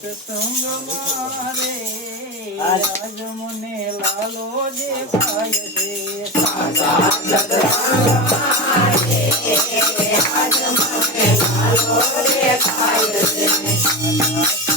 સંગ મારે આજ. મને લાલો જે પાય છે સાચા જગરાય આજ મને લાલો જે પાય છે.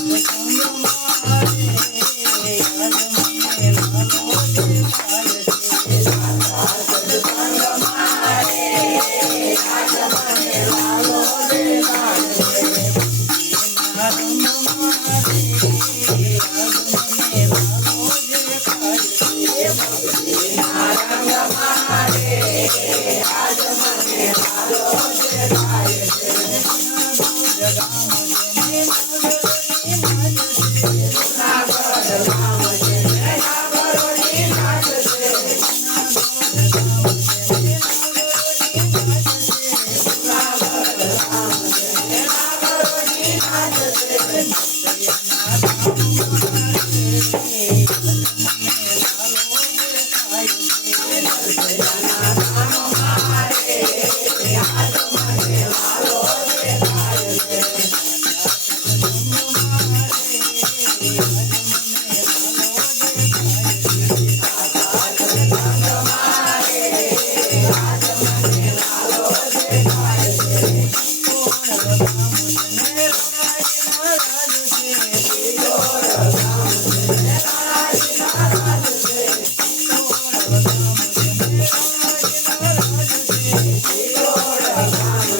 Hey. Yeah.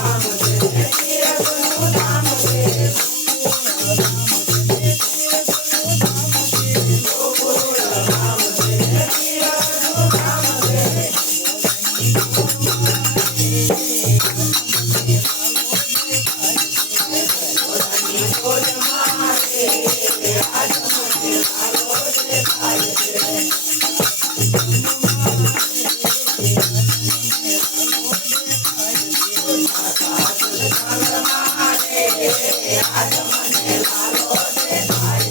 I I don't want it, I want it, I